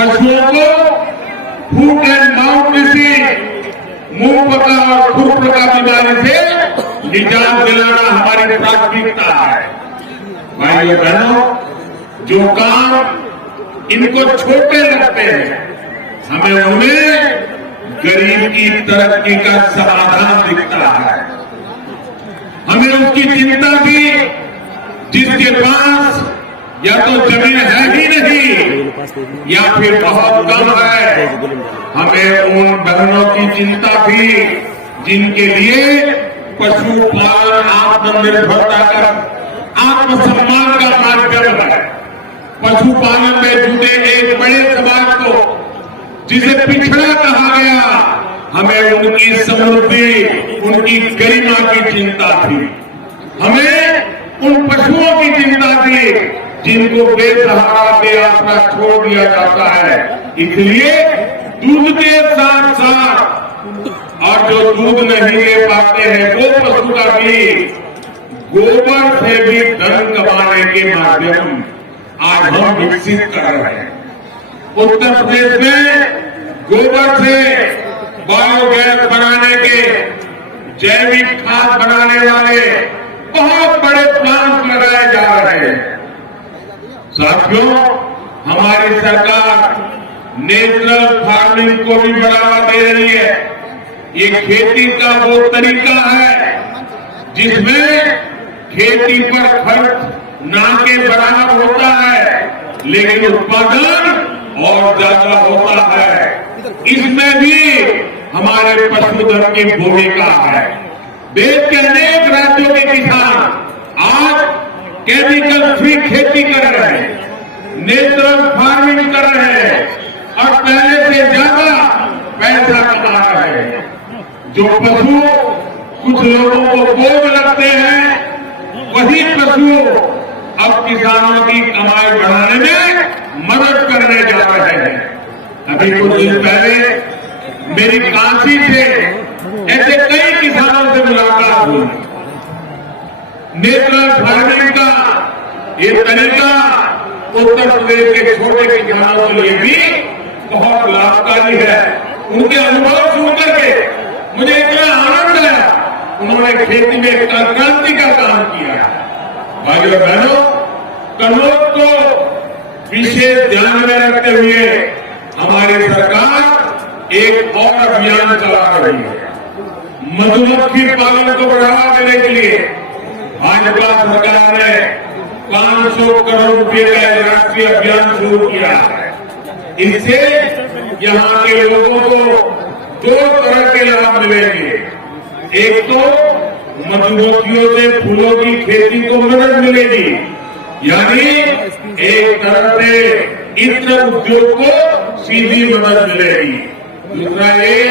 पशुओं को foot and mouth disease, मुंह पका और खुर पका बीमारी से निजात दिलाना हमारी प्राथमिकता है। भाइयों बहनों, जो काम इनको छोटे लगते हैं, हमें उनमें गरीब की तरक्की का समाधान दिखता है। हमें उसकी चिंता थी जिसके पास या तो जमीन है ही नहीं या फिर बहुत कम है। हमें उन बहनों की चिंता थी जिनके लिए पशुपालन आत्मनिर्भरता का आत्मसम्मान का माध्यम है। पशुपालन में जुटे एक बड़े समाज को जिसे पिछड़ा कहा गया, हमें उनकी समृद्धि, उनकी गरिमा की चिंता थी। हमें उन पशुओं की चिंता थी जिनको बेसहारा बेआसरा छोड़ दिया जाता है। इसलिए दूध के साथ साथ और जो दूध नहीं ले पाते हैं वो पशु का भी गोबर से भी धन कमाने के माध्यम आज हम विकसित कर रहे हैं। उत्तर प्रदेश में गोबर से बायोगैस बनाने के, जैविक खाद बनाने वाले बहुत बड़े प्लांट लगाए जा रहे हैं। साथियों, हमारी सरकार नेचुरल फार्मिंग को भी बढ़ावा दे रही है। ये खेती का वो तरीका है जिसमें खेती पर खर्च ना के बराबर होता है, लेकिन उत्पादन और ज्यादा होता है। इसमें भी हमारे पशुधन की भूमिका है। देश के अनेक राज्यों के किसान आज केमिकल फ्री खेती कर रहे हैं, नेचुरल फार्मिंग कर रहे हैं और पहले से ज्यादा पैसा कमा रहे हैं। जो पशु कुछ लोगों को बोझ लगते हैं, वही पशु अब किसानों की कमाई बढ़ाने में मदद करने जा रहे हैं। अभी कुछ दिन पहले मेरी काशी से ऐसे कई किसानों से मुलाकात हुई। नेचुरल फार्मिंग का ये तरीका उत्तर प्रदेश के छोटे किसानों के लिए भी बहुत लाभकारी है। उनके अनुभव सुनकर के मुझे इतना आनंद आया। उन्होंने खेती में क्रांति का काम किया। भाइयों बहनों, कनौज को विशेष ध्यान में रखते हुए हमारी सरकार एक और अभियान चला रही है। मधुमक्खी पालन को बढ़ावा देने के लिए भाजपा सरकार ने 500 करोड़ रुपए का राष्ट्रीय अभियान शुरू किया है। इससे यहाँ के लोगों को 2 तरह के लाभ मिलेंगे। एक तो मधुमक्खियों से फूलों की खेती को मदद मिलेगी, यानी एक तरह से इत्र उद्योग को सीधी मदद मिलेगी। दूसरा ये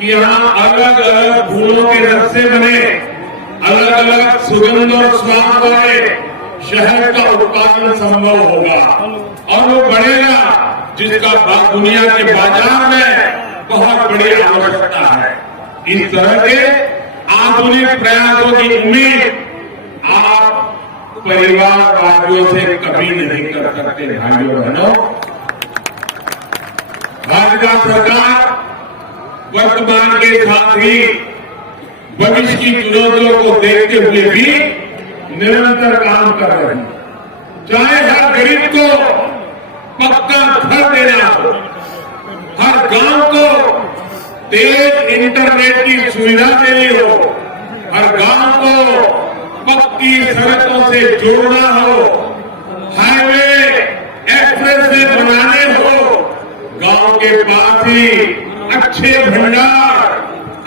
कि यहाँ अलग अलग फूलों के रस से बने अलग अलग सुगंध और स्वाद वाले शहद का उत्पादन संभव होगा और वो बढ़ेगा, जिसका दुनिया के बाजार में बहुत बड़ी आवश्यकता है। इस तरह के आधुनिक प्रयासों की उम्मीद आप परिवारवादियों से कभी नहीं कर सकते। भाइयों बहनों, भाजपा सरकार वर्तमान के साथ ही भविष्य की चुनौतियों को देखते हुए भी निरंतर काम कर रही है। चाहे हर गरीब को पक्का घर देना हो, हर गांव को तेज इंटरनेट की सुविधा देनी हो, हर गांव को पक्की सड़कों से जोड़ना हो, हाईवे एक्सप्रेस वे बनाने हो, गांव के पास ही अच्छे भंडार,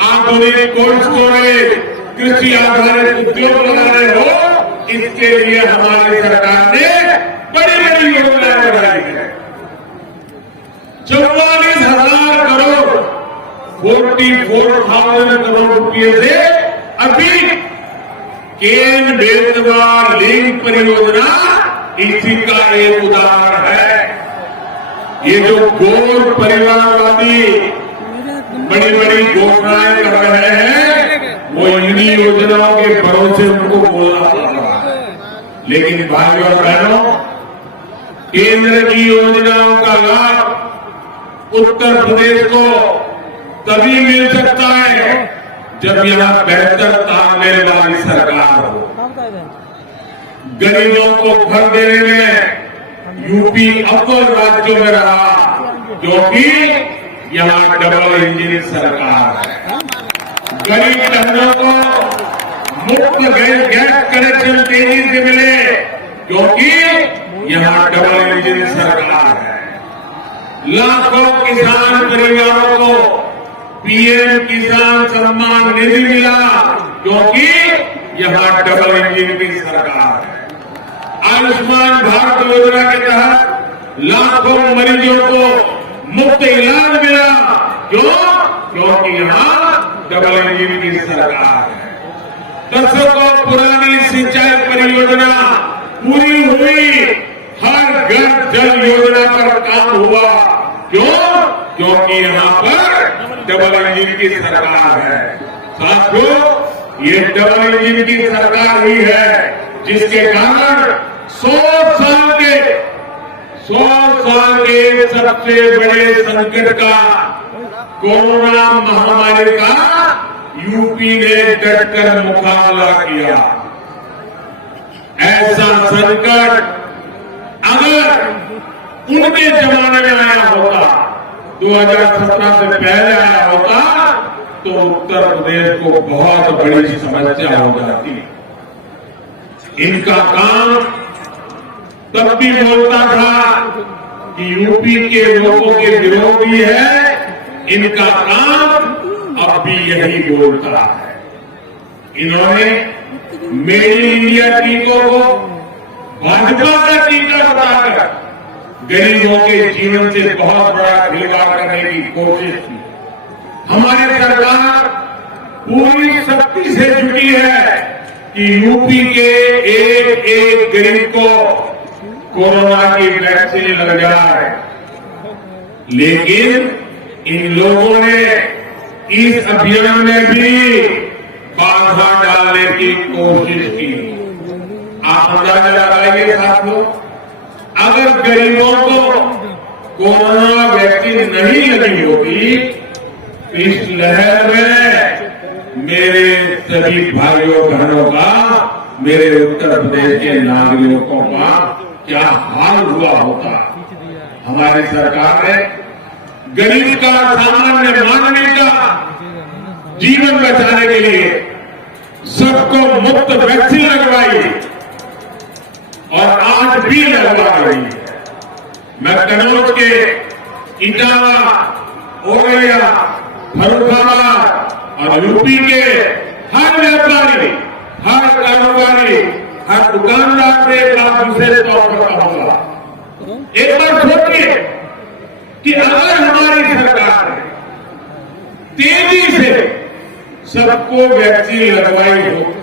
आधुनिक कोल्ड स्टोरेज, कृषि आधारित उद्योग लगाने हो, इसके लिए हमारी सरकार ने बड़ी बड़ी योजनाएं बनाई है। 44,000 करोड़ 44,000 करोड़ रुपये से अधिक केन बेतवा लिंक परियोजना इसी का एक उदाहरण है। ये जो गोर परिवारवादी बड़ी बड़ी घोषणाएं कर रहे हैं, वो इन्हीं योजनाओं के भरोसे उनको बोलना पड़ रहा है। लेकिन भाइयों और बहनों, केंद्र की योजनाओं का लाभ उत्तर प्रदेश को तभी मिल सकता है जब यहाँ बेहतर तालमेल वाली सरकार हो। गरीबों को घर देने में यूपी अव्वल राज्यों में रहा, क्योंकि यहाँ डबल इंजन सरकार है। गरीब बहनों को मुफ्त गैस कनेक्शन तेजी से मिले, क्योंकि यहाँ डबल इंजन सरकार है। लाखों किसान परिवारों को पीएम किसान सम्मान निधि मिला, क्योंकि यहाँ डबल इंजन की सरकार है। आयुष्मान भारत योजना के तहत लाखों मरीजों को मुफ्त इलाज मिला, क्यों? क्योंकि यहाँ डबल इंजन की सरकार है। दशकों पुरानी सिंचाई परियोजना पूरी हुई, हर घर जल योजना पर काम हुआ, क्यों? क्योंकि यहाँ पर डबल इंजन की सरकार है। साथियों, ये डबल इंजन की सरकार ही है जिसके कारण 100 साल के सबसे बड़े संकट का, कोरोना महामारी का यूपी ने डटकर मुकाबला किया। ऐसा संकट अगर उनके जमाने में आया होता, 2017 से पहले आया होता, तो उत्तर प्रदेश को बहुत बड़ी समस्या हो जाती। इनका काम तब भी बोलता था कि यूपी के लोगों के विरोधी है, इनका काम अब भी यही बोलता है। इन्होंने मेड इन इंडिया टीकों को भाजपा का टीका बताकर गरीबों के जीवन से बहुत बड़ा खिलवाड़ करने की कोशिश की। हमारी सरकार पूरी शक्ति से जुटी है कि यूपी के एक एक गरीब को कोरोना की वैक्सीन लग जाए, लेकिन इन लोगों ने इस अभियान में भी बाधा डालने की कोशिश की। आप अंदाजा लगाइए साथियों, अगर गरीबों को कोरोना वैक्सीन नहीं लगी होगी, इस लहर में मेरे सभी भाइयों बहनों का, मेरे उत्तर प्रदेश के नागरिकों का क्या हाल हुआ होता। हमारी सरकार ने गरीब का, सामान्य मानवीय का जीवन बचाने के लिए सबको मुफ्त वैक्सीन लगवाई और आज भी लगवा रही है। मैं कन्नौज के इटावा, औरैया, फर्रुखाबाद और यूपी के हर व्यापारी, हर कारोबारी, हर दुकानदार से विशेष तौर पर कहूंगा, एक बार सोचिए कि अगर हमारी सरकार तेजी से सबको वैक्सीन लगवाई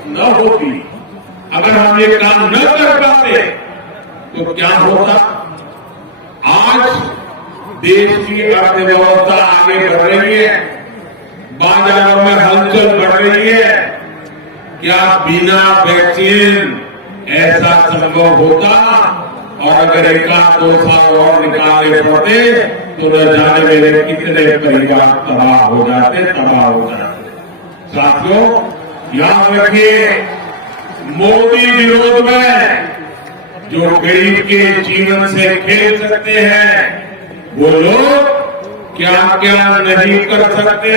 न होती, अगर हम ये काम न कर पाते, तो क्या होता? आज देश की अर्थव्यवस्था आगे बढ़ रही है, बाजारों में हलचल बढ़ रही है। क्या बिना वैक्सीन ऐसा संभव होता? और अगर 1-2 साल और निकालने पड़ते तो न जाने मेरे कितने परिवार तबाह हो जाते। साथियों, याद रखिए, मोदी विरोध में जो गरीब के जीवन से खेल सकते हैं, वो लोग क्या क्या नहीं कर सकते।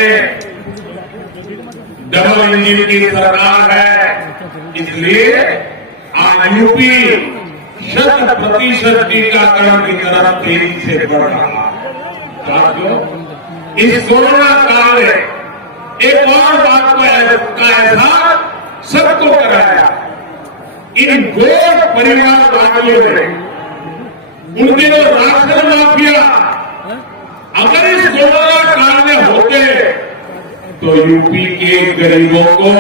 डबल इंजन की सरकार है, इसलिए आज यूपी 100% टीकाकरण की तरफ तेजी से बढ़ रहा है। साथियों, इस कोरोना काल में एक और बात का एहसास सबको कराया। इन गोद परिवारवादियों ने, उनके जो राशन माफिया, अगर इस कोरोना काल में होते तो यूपी के गरीबों को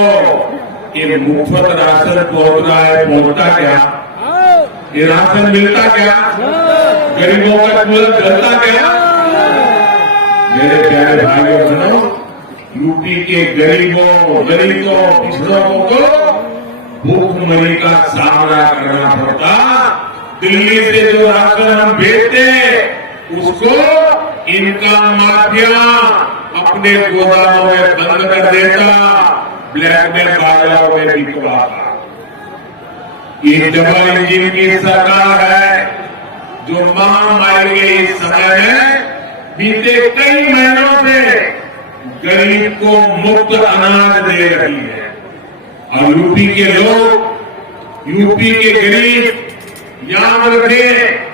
ये मुफ्त राशन पहुंच रहा है, पहुंचता क्या? ये राशन मिलता क्या? गरीबों का चूल्हा जलता क्या? मेरे प्यारे भाइयों बहनों, यूपी के गरीबों, दलितों, पिछड़ों को भूखमरी का सामना करना पड़ता। दिल्ली से जो राशन हम भेजते उसको इनका माफिया अपने गोदामों में बंद कर देता, ब्लैक में बाजारों में बिकवाता। ये डबल इंजन की सरकार है जो महामारी के इस समय में बीते कई महीनों से गरीब को मुफ्त अनाज दे रही है। और यूपी के लोग, यूपी के गरीब याद रखें,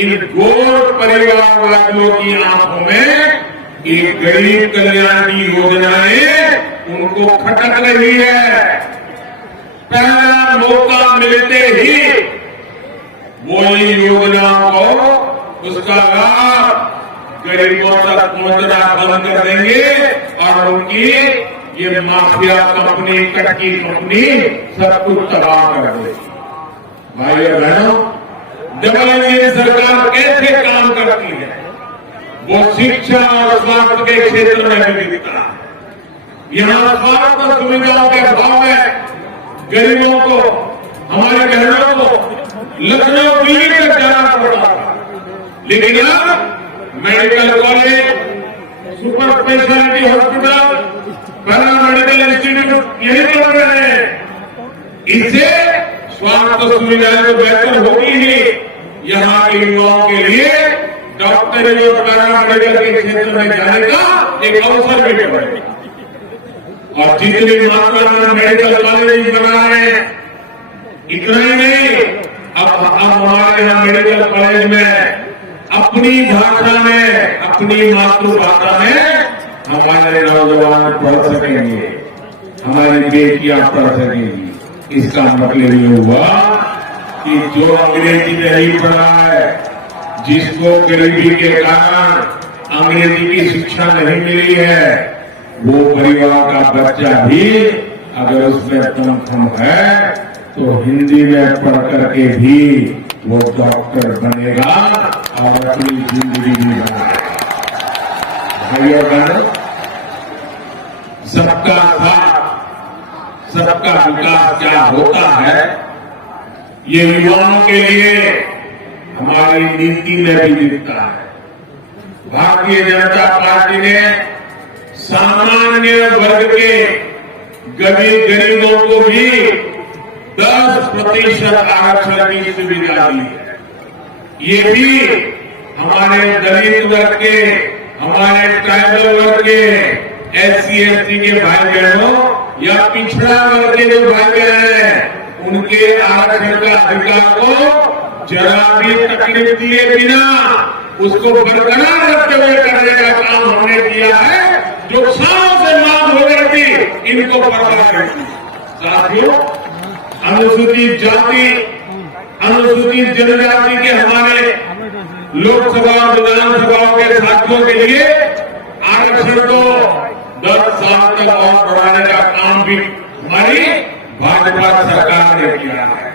इन गोर परिवार वालों की आंखों में एक गरीब कल्याण की योजनाएं उनको खटक रही है। पहला मौका मिलते ही वो इन योजनाओं को, उसका लाभ गरीबों तक पहुंचना बंद कर देंगे और उनकी ये माफिया कंपनी, कटकी कंपनी सब कुछ तबाह कर देगी। भाइयों बहनों, डबल इंजन सरकार कैसे काम करती है वो शिक्षा और स्वास्थ्य के क्षेत्र में भी दिखता है। यहाँ स्वास्थ्य सुविधाओं के अभाव में गरीबों को, हमारे बहनों को लखनऊ दिल्ली तक जाना पड़ता था, लेकिन अब medical college, super speciality hospital, para medical institute यही बन रहे हैं। इससे स्वास्थ्य सुविधाएं तो बेहतर होगी ही, यहाँ के युवाओं के लिए डॉक्टरी और पैरा मेडिकल के क्षेत्र में जाने का एक अवसर भी बढ़ेगा। और जितनी मात्रा में मेडिकल कॉलेज बना रहे हैं, इतना ही नहीं, अब हमारे यहाँ मेडिकल कॉलेज में अपनी भाषा में, अपनी मातृभाषा में हमारे नौजवान पढ़ सकेंगे, हमारी बेटियां पढ़ सकेंगी। इसका मतलब ये हुआ कि जो अंग्रेजी नहीं पढ़ा है, जिसको गरीबी के कारण अंग्रेजी की शिक्षा नहीं मिली है, वो परिवार का बच्चा भी अगर उसमें दम है तो हिंदी में पढ़ करके भी वो डॉक्टर बनेगा और अपनी जिंदगी भी बनेगा। भाइयों बहनों, सबका साथ, सबका विकास क्या होता है, ये युवाओं के लिए हमारी नीति में भी दिखता है। भारतीय जनता पार्टी ने सामान्य वर्ग के गरीबों को भी 10% आरक्षण की सुविधा दी है। ये भी हमारे दलित वर्ग के, हमारे ट्राइबल वर्ग के, SC/ST के भाई बहनों या पिछड़ा वर्ग के जो भाई बहन हैं, उनके आरक्षण का अधिकार को जरा भी तकलीफ दिए बिना उसको बरकरार रखते हुए करने का काम हमने किया है। जो सालों से मांग हो रही थी, इनको परवाह नहीं। साथियों, अनुसूचित जाति, अनुसूचित जनजाति के हमारे लोकसभा और विधानसभा के साथियों के लिए आरक्षण को 10 साल तक और बढ़ाने का काम भी हमारी भाजपा सरकार ने किया है।